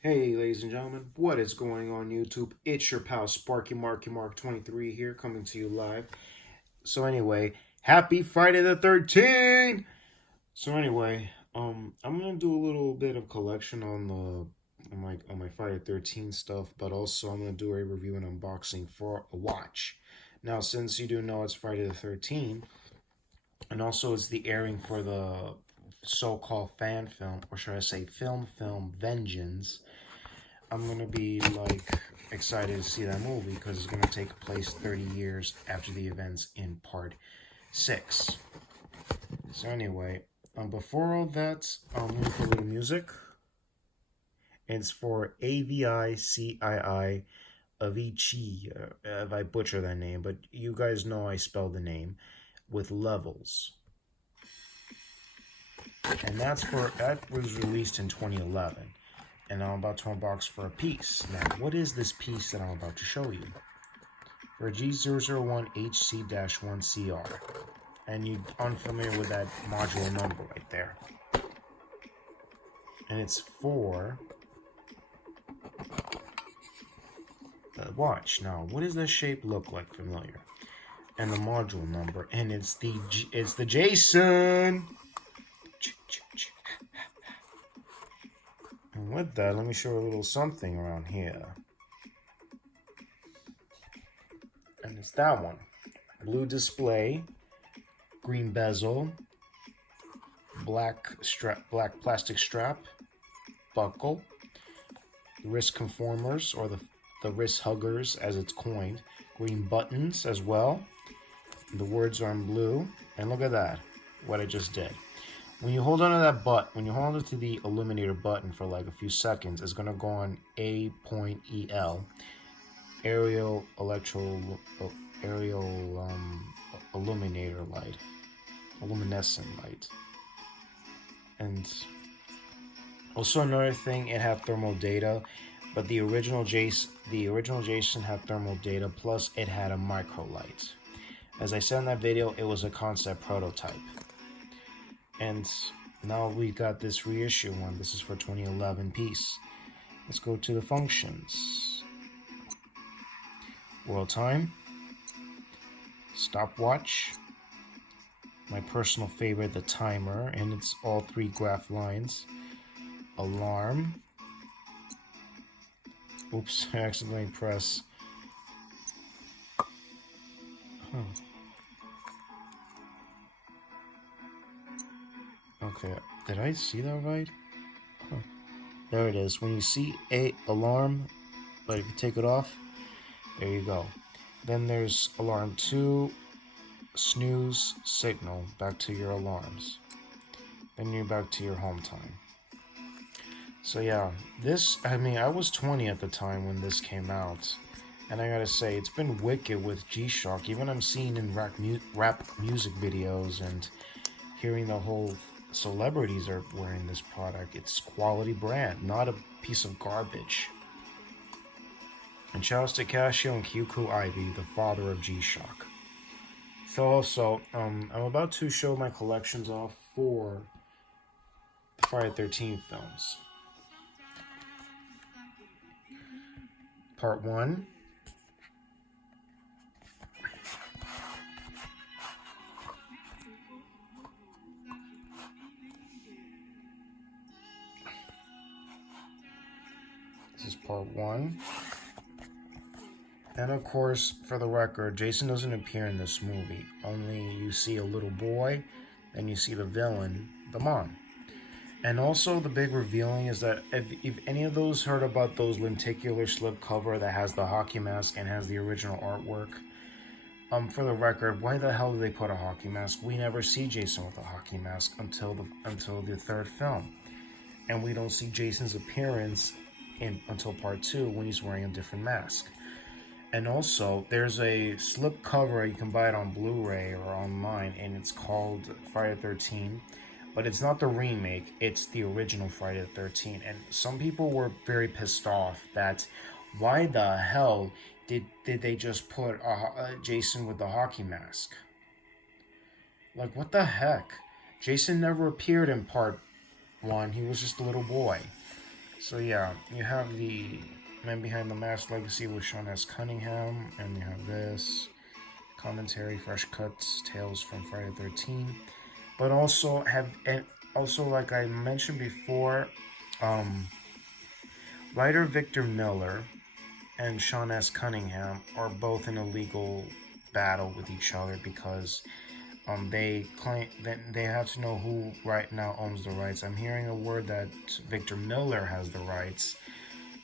Hey, ladies and gentlemen, what is going on YouTube? It's your pal Sparky Marky Mark 23 here, coming to you live. So anyway, happy Friday the 13th. So anyway, I'm gonna do a little bit of collection on my Friday 13 stuff, but also I'm gonna do a review and unboxing for a watch. Now, since you do know it's Friday the 13th, and also it's the airing for the so-called fan film, or should I say film Vengeance. I'm gonna be like excited to see that movie because it's gonna take place 30 years after the events in part 6. So anyway, before all that, I'm gonna put a little music. It's for Avicii Avicii. If I butcher that name, but you guys know I spelled the name with levels, and that was released in 2011. And I'm about to unbox for a piece. Now, what is this piece that I'm about to show you? For a G001HC-1 and you're unfamiliar with that module number right there. And it's for the watch. Now, what does this shape look like familiar? And the module number, and it's the Jason. And with that, let me show you a little something around here. And it's that one. Blue display, green bezel, black plastic strap, buckle, wrist conformers, or the wrist huggers as it's coined, green buttons as well. The words are in blue, and look at that, what I just did. When you hold onto that when you hold onto the illuminator button for like a few seconds, it's gonna go on A.EL, aerial illuminator light, luminescent light. And also another thing, it had thermal data, but the original Jason had thermal data, plus it had a micro light. As I said in that video, it was a concept prototype. And now we got this reissue one. This is for 2011 piece. Let's go to the functions. World time, stopwatch, my personal favorite, the timer, and it's all 3 graph lines. Alarm. Oops, I accidentally pressed. Okay, did I see that right? There it is. When you see a alarm, but if you take it off, there you go. Then there's alarm 2, snooze, signal, back to your alarms. Then you're back to your home time. So yeah, I was 20 at the time when this came out. And I gotta say, it's been wicked with G-Shock. Even I'm seeing in rap music videos and hearing the whole celebrities are wearing this product. It's quality brand, not a piece of garbage. And shouts to Casio and Kyuku Ivy, the father of G-Shock. So also, I'm about to show my collections off for Friday 13 films. Part 1. This is part 1. And of course, for the record, Jason doesn't appear in this movie. Only you see a little boy, and you see the villain, the mom. And also, the big revealing is that if any of those heard about those lenticular slipcover that has the hockey mask and has the original artwork, for the record, why the hell do they put a hockey mask? We never see Jason with a hockey mask until the third film, and we don't see Jason's appearance until part 2 when he's wearing a different mask. And also, there's a slip cover, you can buy it on Blu-ray or online, and it's called Friday the 13th. But it's not the remake, it's the original Friday the 13th. And some people were very pissed off that why the hell did they just put Jason with the hockey mask? Like, what the heck? Jason never appeared in part 1, he was just a little boy. So yeah, you have the Man Behind the Mask Legacy with Sean S. Cunningham, and you have this commentary, fresh cuts, tales from Friday the 13th. But also like I mentioned before, writer Victor Miller and Sean S. Cunningham are both in a legal battle with each other because they claim that they have to know who right now owns the rights. I'm hearing a word that Victor Miller has the rights,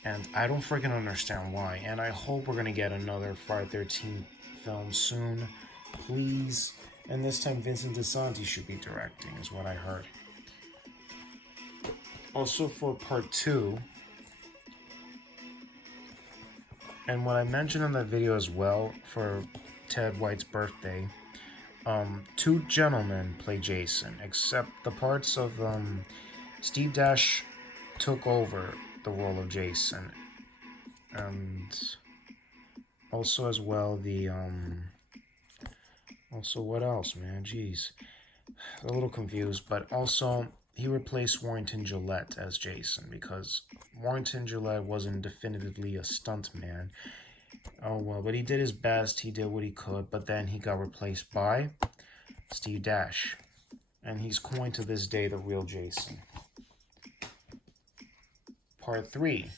and I don't freaking understand why. And I hope we're gonna get another Friday 13 film soon, please. And this time Vincent DeSanti should be directing, is what I heard. Also for part 2, and what I mentioned in that video as well, for Ted White's birthday, 2 gentlemen play Jason, except the parts of Steve Dash took over the role of Jason, and also as well the also what else, man? Jeez, a little confused, but also he replaced Warrington Gillette as Jason because Warrington Gillette wasn't definitively a stunt man. Oh well, but he did his best, he did what he could, but then he got replaced by Steve Dash. And he's coined to this day the real Jason. Part 3.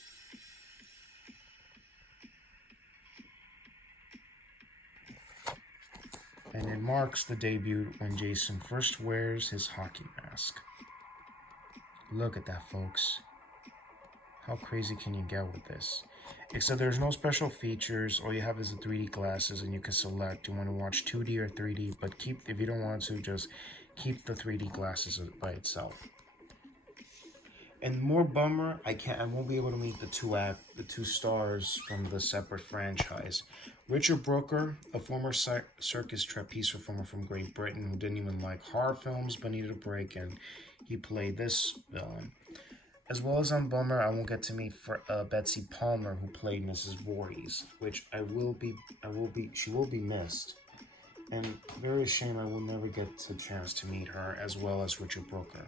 And it marks the debut when Jason first wears his hockey mask. Look at that, folks. How crazy can you get with this? Except there's no special features. All you have is the 3D glasses, and you can select. You want to watch 2D or 3D, but if you don't want to, just keep the 3D glasses by itself. And more bummer, I won't be able to meet the two stars from the separate franchise. Richard Brooker, a former circus trapeze performer from Great Britain who didn't even like horror films but needed a break, and he played this villain. As well as on bummer, I won't get to meet Betsy Palmer, who played Mrs. Voorhees, which she will be missed. And very shame I will never get a chance to meet her, as well as Richard Brooker.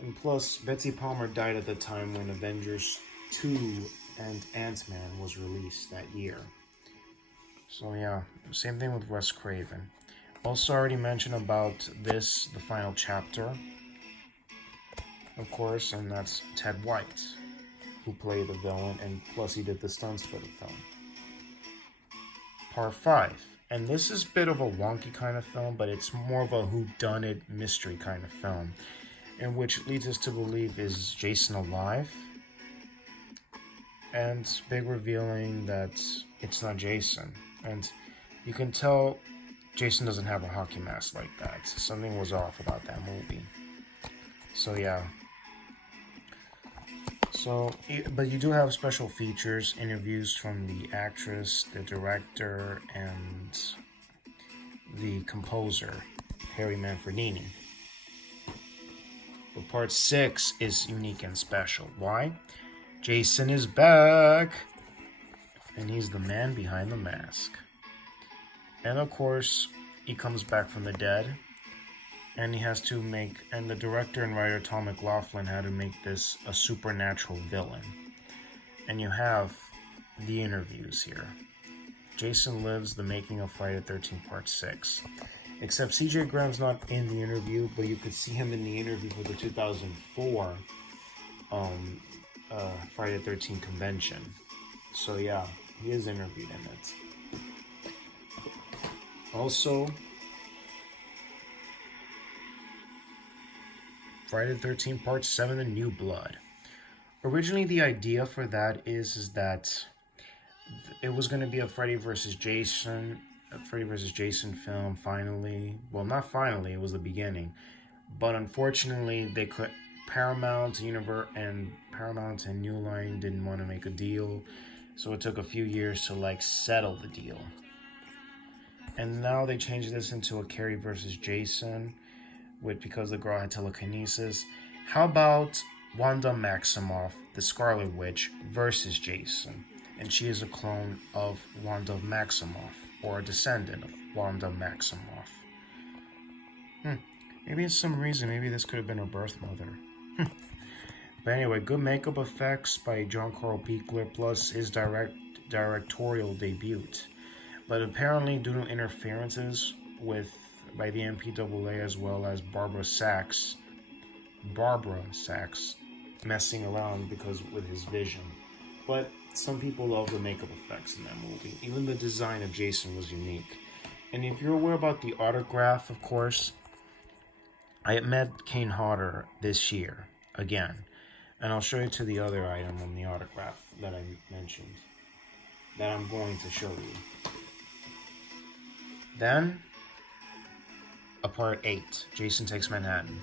And plus, Betsy Palmer died at the time when Avengers 2 and Ant-Man was released that year. So yeah, same thing with Wes Craven. Also already mentioned about this, the final chapter, of course, and that's Ted White, who played the villain, and plus he did the stunts for the film. Part 5, and this is a bit of a wonky kind of film, but it's more of a whodunit mystery kind of film, in which leads us to believe, is Jason alive? And big revealing that it's not Jason. And you can tell Jason doesn't have a hockey mask like that. Something was off about that movie. So yeah. But you do have special features, interviews from the actress, the director, and the composer, Harry Manfredini. But part 6 is unique and special. Why? Jason is back! And he's the man behind the mask. And of course, he comes back from the dead. And the director and writer Tom McLaughlin had to make this a supernatural villain. And you have the interviews here. Jason Lives, The Making of Friday the 13th Part 6. Except CJ Graham's not in the interview, but you could see him in the interview for the 2004 Friday the 13th convention. So yeah, he is interviewed in it. Also, Friday the 13th Part 7, The New Blood. Originally, the idea for that is that it was going to be a Freddy vs. Jason film, finally. Well, not finally, it was the beginning. But unfortunately, Paramount and New Line didn't want to make a deal. So it took a few years to settle the deal. And now they changed this into a Carrie vs. Jason, because the girl had telekinesis. How about Wanda Maximoff, the Scarlet Witch, versus Jason? And she is a clone of Wanda Maximoff, or a descendant of Wanda Maximoff. Maybe it's some reason. Maybe this could have been her birth mother. But anyway, good makeup effects by John Carl Buechler plus his directorial debut. But apparently, due to interferences by the MPAA as well as Barbara Sachs messing around because with his vision. But some people love the makeup effects in that movie. Even the design of Jason was unique. And if you're aware about the autograph, of course, I met Kane Hodder this year again. And I'll show you to the other item on the autograph that I mentioned, that I'm going to show you. Then, a part 8, Jason Takes Manhattan.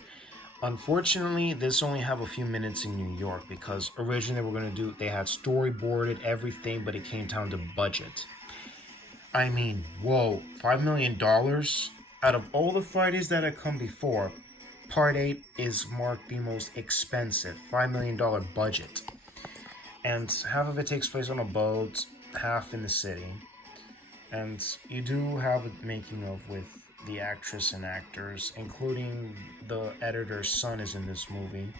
Unfortunately, this only have a few minutes in New York because originally they had storyboarded everything, but it came down to budget. I mean, whoa, $5 million? Out of all the Fridays that had come before, Part 8 is marked the most expensive, $5 million budget. And half of it takes place on a boat, half in the city. And you do have a making of with the actress and actors, including the editor's son is in this movie.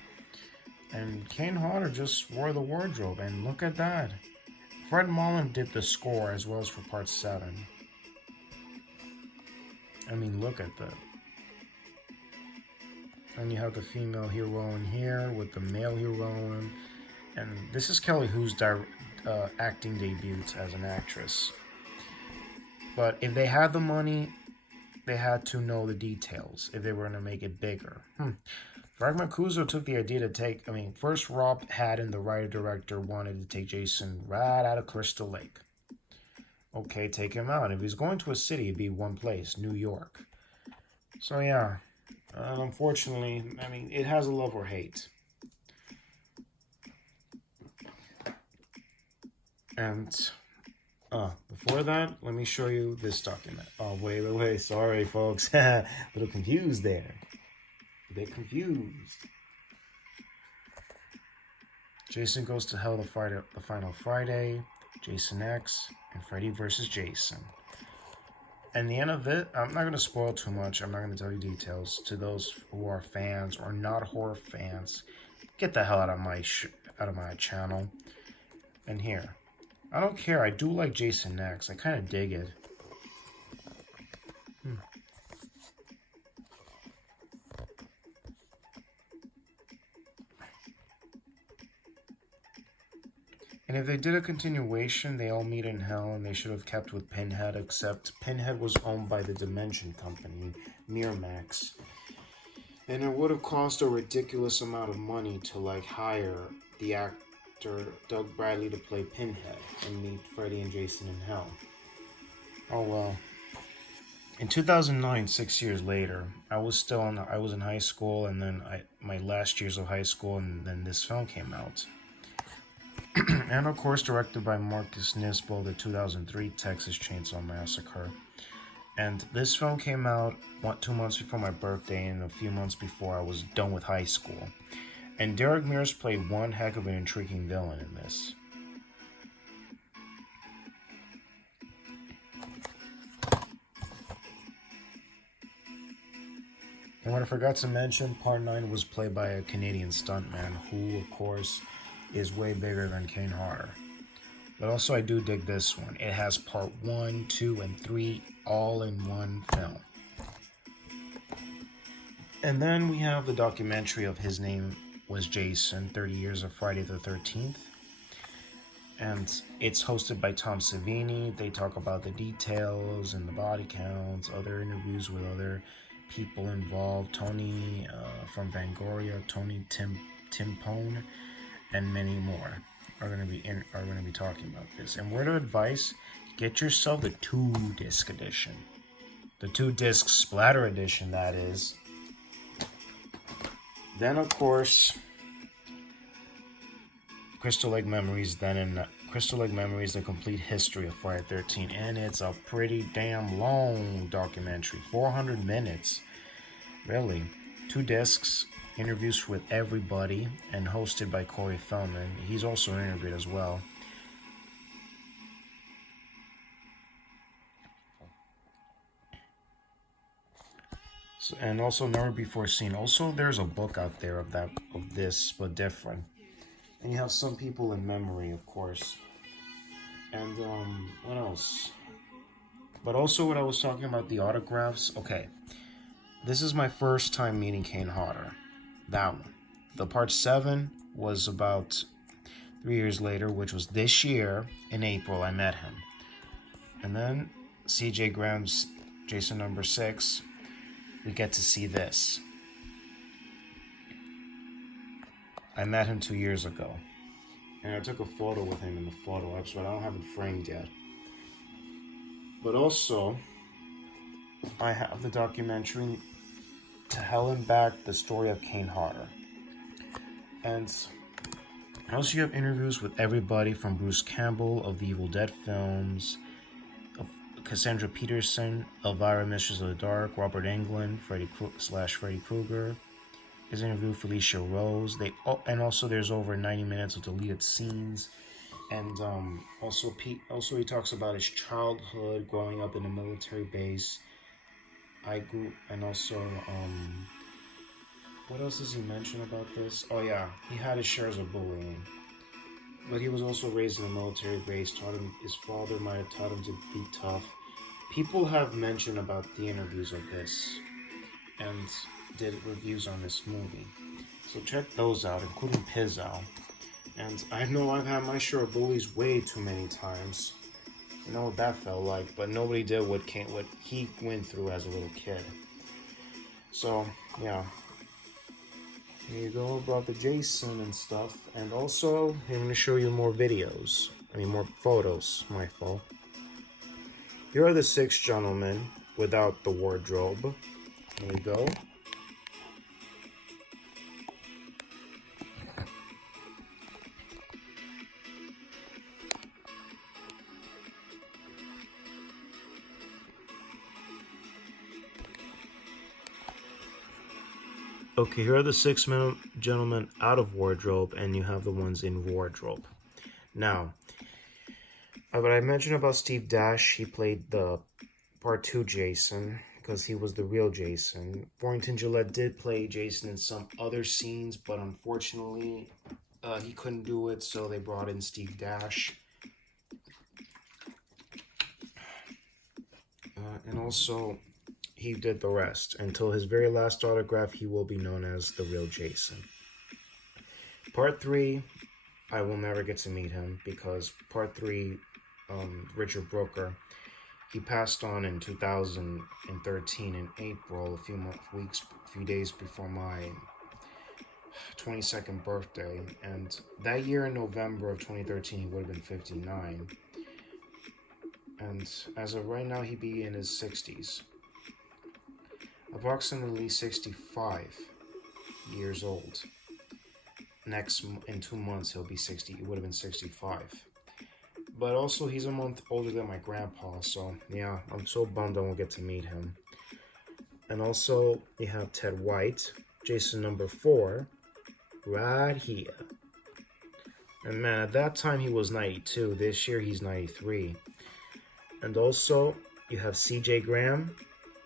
And Kane Hodder just wore the wardrobe, and look at that. Fred Mullen did the score as well as for Part 7. I mean, look at that. And you have the female hero in here with the male hero in. And this is Kelly Hu's acting debut as an actress. But if they had the money, they had to know the details if they were going to make it bigger. Frank Mancuso took the idea to first Rob Haddon, the writer-director, wanted to take Jason right out of Crystal Lake. Okay, take him out. If he's going to a city, it'd be one place, New York. So yeah, unfortunately, it has a love or hate. And before that, let me show you this document. Oh, wait. Sorry, folks. A little confused there. A bit confused. Jason Goes to Hell, the final Friday, Jason X, and Freddy vs. Jason. And the end of it, I'm not going to spoil too much. I'm not going to tell you details. To those who are fans or not horror fans, get the hell out of my channel. And here, I don't care. I do like Jason X. I kind of dig it. And if they did a continuation, they all meet in hell, and they should have kept with Pinhead, except Pinhead was owned by the Dimension Company, Miramax. And it would have cost a ridiculous amount of money to hire the actor Doug Bradley to play Pinhead and meet Freddy and Jason in hell. Oh well. In 2009, 6 years later, I was in high school, and then my last years of high school, and then this film came out. And of course, directed by Marcus Nispel, the 2003 Texas Chainsaw Massacre. And this film came out 2 months before my birthday, and a few months before I was done with high school. And Derek Mears played one heck of an intriguing villain in this. And what I forgot to mention, Part 9 was played by a Canadian stuntman who, of course, is way bigger than Kane Hodder. But also, I do dig this one. It has Part 1, 2, and 3 all in one film. And then we have the documentary of His Name Was Jason, 30 Years of Friday the 13th. And it's hosted by Tom Savini. They talk about the details and the body counts, other interviews with other people involved. Tony from Fangoria, Tony Timpone, and many more are going to be talking about this. And word of advice: get yourself the 2-disc edition, the 2-disc splatter edition, that is. Then of course, Crystal Lake Memories. Then in Crystal Lake Memories, the complete history of Friday the 13th, and it's a pretty damn long documentary, 400 minutes, really. 2 discs. Interviews with everybody, and hosted by Corey Feldman. He's also interviewed as well. And also never before seen. Also, there's a book out there of this, but different. And you have some people in memory, of course. And what else? But also, what I was talking about, the autographs. Okay, this is my first time meeting Kane Hodder. That one. The part 7 was about 3 years later, which was this year in April. I met him. And then CJ Graham's Jason number 6. We get to see this. I met him 2 years ago. And I took a photo with him in the photo apps, but I don't have it framed yet. But also, I have the documentary To Hell and Back, the story of Kane Hodder. And also you have interviews with everybody from Bruce Campbell of the Evil Dead films, Cassandra Peterson, Elvira Mistress of the Dark, Robert Englund, Freddy Krueger. His interview with Felicia Rose. And also there's over 90 minutes of deleted scenes. And also he talks about his childhood, growing up in a military base. And also what else does he mention about this? Oh yeah, he had his shares of bullying. But he was also raised in a military base. His father might have taught him to be tough. People have mentioned about the interviews of this and did reviews on this movie. So check those out, including Pizzow. And I know I've had my share of bullies way too many times. I know what that felt like, but nobody did what he went through as a little kid. So, yeah. Here you go about the Jason and stuff. And also, I'm going to show you more videos. More photos, my fault. Here are the 6 gentlemen without the wardrobe. Here we go. Okay, here are the 6 gentlemen out of wardrobe, and you have the ones in wardrobe. Now, what I mentioned about Steve Dash, he played the part 2 Jason, because he was the real Jason. Warrington Gillette did play Jason in some other scenes, but unfortunately, he couldn't do it, so they brought in Steve Dash. And also, he did the rest. Until his very last autograph, he will be known as the real Jason. Part 3, I will never get to meet him because part 3, Richard Brooker, he passed on in 2013 in April, a few days before my 22nd birthday. And that year in November of 2013, he would have been 59. And as of right now, he'd be in his 60s. Approximately 65 years old. In 2 months, he'll be 60. He would have been 65. But also, he's a month older than my grandpa, so yeah, I'm so bummed I won't get to meet him. And also, you have Ted White, Jason number 4, right here. And man, at that time, he was 92. This year, he's 93. And also, you have CJ Graham,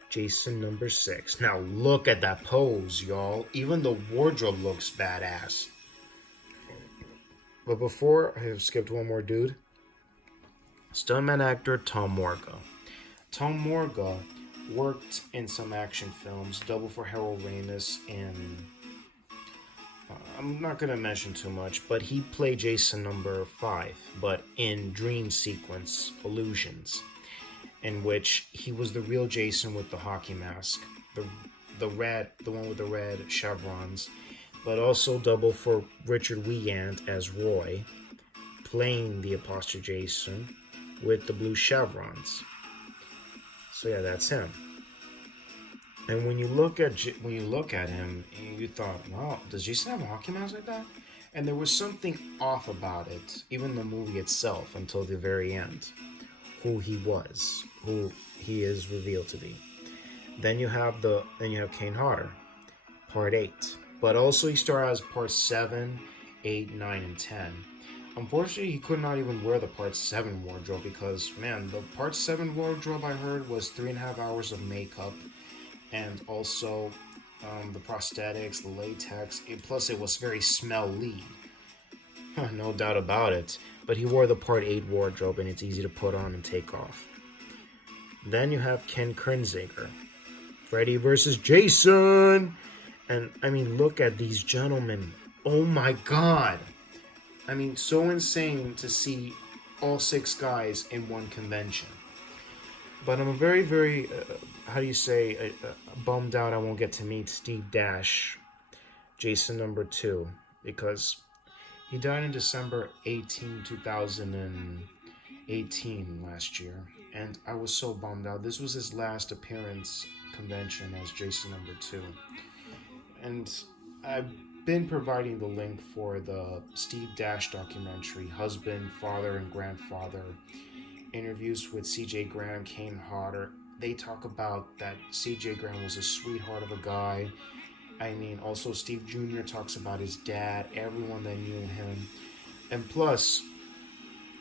Jason number 6. Now look at that pose, y'all. Even the wardrobe looks badass. But before, I have skipped one more dude. Stuntman actor Tom Morga. Tom Morga worked in some action films, Double for Harold Ramis, and I'm not going to mention too much, but he played Jason number 5, but in Dream Sequence Illusions, in which he was the real Jason with the hockey mask, the one with the red chevrons, but also double for Richard Wiegand as Roy, playing the imposter Jason with the blue chevrons. So yeah, that's him. And when you look at him, you thought, wow, does Jason have a hockey mask like that? And there was something off about it, even the movie itself, until the very end. Who he was, who he is revealed to be. Then you have Kane Hodder, part 8. But also he started as part 7, 8, 9, and 10. Unfortunately, he could not even wear the part 7 wardrobe because, man, the part 7 wardrobe I heard was 3.5 hours of makeup and also the prosthetics, the latex. Plus, it was very smelly. No doubt about it. But he wore the Part 8 wardrobe, and it's easy to put on and take off. Then you have Ken Krenziger. Freddy versus Jason! And, I mean, look at these gentlemen. Oh my god! I mean, so insane to see all 6 guys in one convention. But I'm very, very, how do you say, bummed out I won't get to meet Steve Dash, Jason number 2, because he died in December 18, 2018 last year, and I was so bummed out. This was his last appearance convention as Jason number 2. And I've been providing the link for the Steve Dash documentary, Husband, Father, and Grandfather. Interviews with C.J. Graham, Kane Hodder. They talk about that C.J. Graham was a sweetheart of a guy. I mean, also Steve Jr. talks about his dad, everyone that knew him. And plus,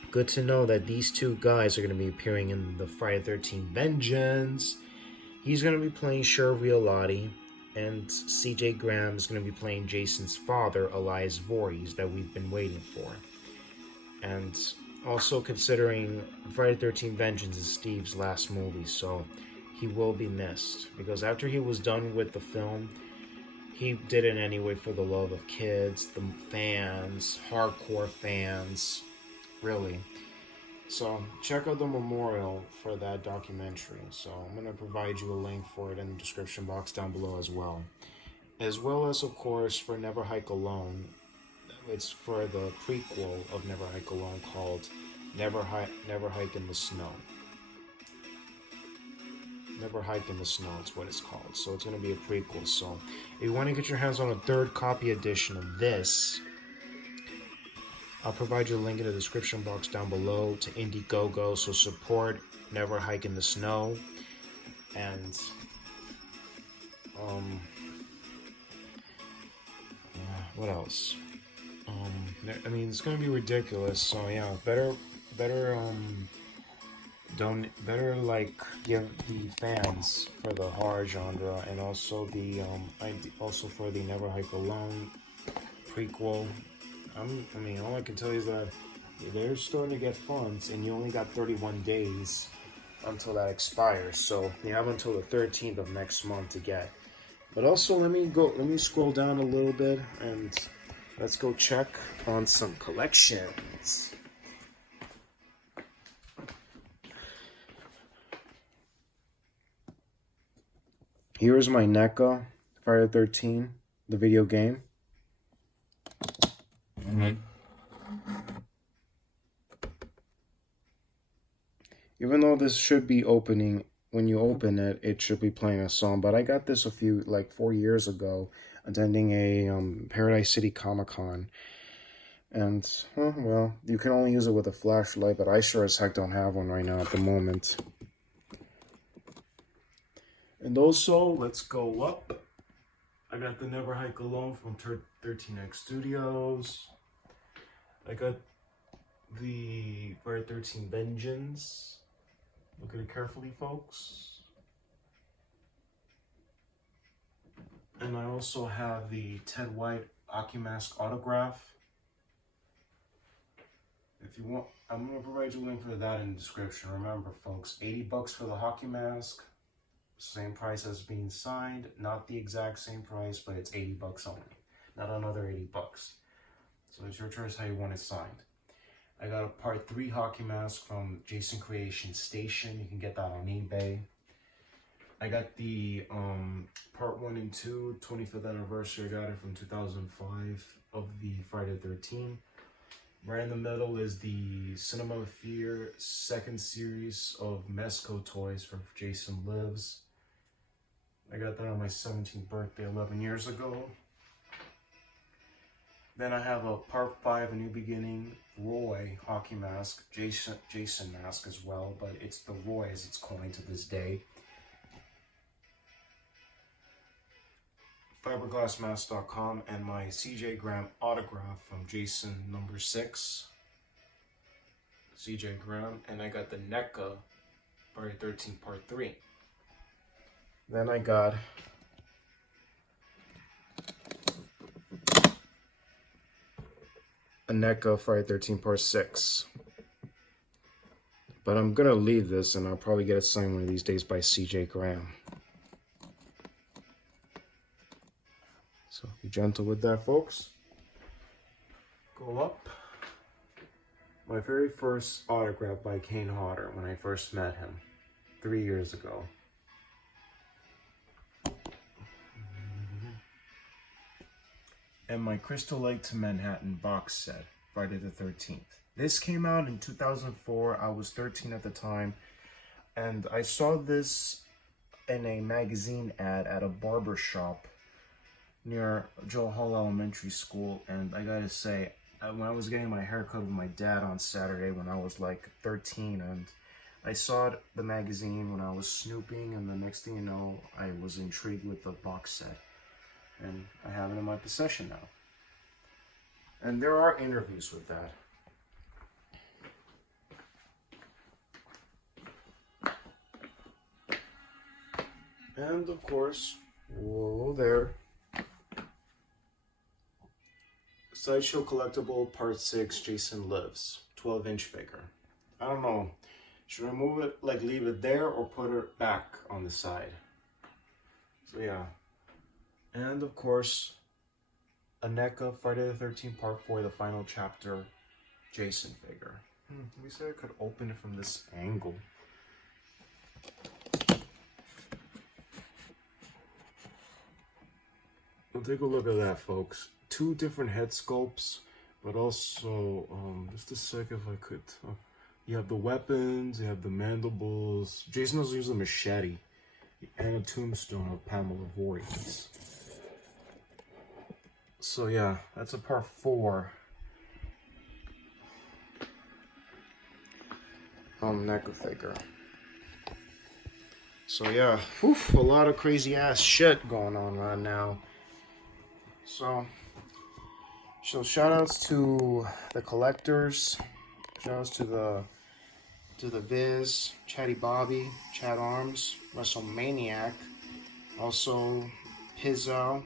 good to know that these 2 guys are going to be appearing in the Friday the 13th Vengeance. He's going to be playing Sher Viotti, and C.J. Graham is going to be playing Jason's father, Elias Voorhees, that we've been waiting for. And also considering Friday the 13th Vengeance is Steve's last movie, so he will be missed. Because after he was done with the film, he did it anyway for the love of kids, the fans, hardcore fans, really. So check out the memorial for that documentary. So I'm going to provide you a link for it in the description box down below as well. As well as, of course, for Never Hike Alone. It's for the prequel of Never Hike Alone called Never Hike in the Snow. Never Hike in the Snow, it's what it's called. So it's going to be a prequel. So if you want to get your hands on a 3rd copy edition of this, I'll provide you a link in the description box down below to Indiegogo. So support Never Hike in the Snow. And what else? I mean, it's gonna be ridiculous. So yeah, better like give the fans for the horror genre, and also the also for the Never Hike Alone prequel. I mean, all I can tell you is that they're starting to get funds, and you only got 31 days until that expires. So you have until the 13th of next month to get. But also, let me scroll down a little bit, and let's go check on some collections. Here's my NECA Friday the 13th, the video game. Even though this should be opening, when you open it, it should be playing a song. But I got this 4 years ago, attending a Paradise City Comic-Con. And, well, you can only use it with a flashlight, but I sure as heck don't have one right now at the moment. And also, let's go up. I got the Never Hike Alone from 13X Studios. I got the Friday 13 Vengeance. Look at it carefully, folks. And I also have the Ted White Ocumask autograph. If you want, I'm going to provide you a link for that in the description. Remember, folks, $80 for the hockey mask. Same price as being signed. Not the exact same price, but it's $80 only. Not another $80. So it's your choice how you want it signed. I got a Part 3 hockey mask from Jason Creation Station. You can get that on eBay. I got the Part 1 and 2 25th anniversary. I got it from 2005 of the Friday the 13th. Right in the middle is the Cinema of Fear 2nd series of Mesco toys from Jason Lives. I got that on my 17th birthday 11 years ago. Then I have a Part 5, A New Beginning, Roy hockey mask, Jason mask as well, but it's the Roy as it's coined to this day. Fiberglassmask.com and my CJ Graham autograph from Jason number 6. CJ Graham, and I got the NECA Friday 13 Part 3. Then I got a NECA Friday 13 Part 6. But I'm going to leave this, and I'll probably get it signed one of these days by CJ Graham. So be gentle with that, folks. Go up. My very first autograph by Kane Hodder when I first met him 3 years ago. And my Crystal Lake to Manhattan box set, Friday the 13th. This came out in 2004. I was 13 at the time. And I saw this in a magazine ad at a barber shop near Joe Hall Elementary School. And I gotta say, when I was getting my haircut with my dad on Saturday when I was like 13, and I saw the magazine when I was snooping, and the next thing you know, I was intrigued with the box set. And I have it in my possession now. And there are interviews with that. And of course, whoa there. Sideshow Collectible Part 6 Jason Lives 12-inch figure. I don't know. Should I move it, like leave it there, or put it back on the side? So yeah. And of course, a NECA Friday the 13th Part 4, the final chapter Jason figure. Let me say I could open it from this angle. Well, take a look at that, folks. 2 different head sculpts, but also, just a sec if I could. You have the weapons, you have the mandibles. Jason also uses a machete and a tombstone of Pamela Voorhees. So yeah, that's a Part 4. NECA figure. So yeah, whew, a lot of crazy ass shit going on right now. So shout outs to the collectors, shout outs to the Viz, Chatty Bobby, Chad Arms, WrestleManiac, also Pizzo,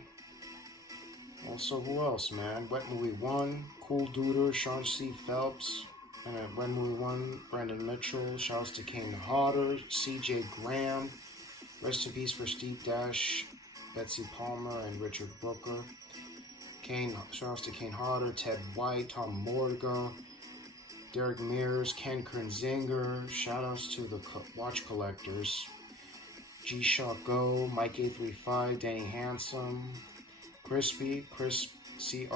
also who else, man? Wet Movie 1, Cool Duder, Sean C. Phelps, and at Wet Movie 1, Brandon Mitchell, shout outs to Kane Hodder, CJ Graham, rest in peace for Steve Dash, Betsy Palmer, and Richard Booker. Shout outs to Kane Hodder, Ted White, Tom Morga, Derek Mears, Ken Kernzinger. Shout outs to the watch collectors, G Shot Go, Mike 835, Danny Handsome, Crispy, Chris CRISPY,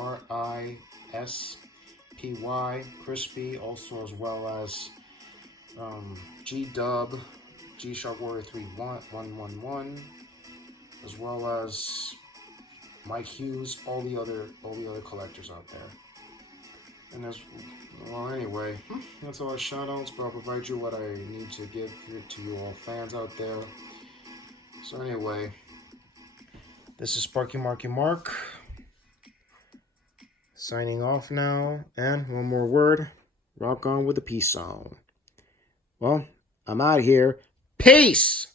Crispy, also as well as G Dub, G Shot Warrior 3111, as well as Mike Hughes, all the other collectors out there. And anyway, that's all our shout-outs, but I'll provide you what I need to give to you all fans out there. So anyway, this is Sparky Marky Mark, signing off now, and one more word, rock on with the peace song. Well, I'm out of here. Peace!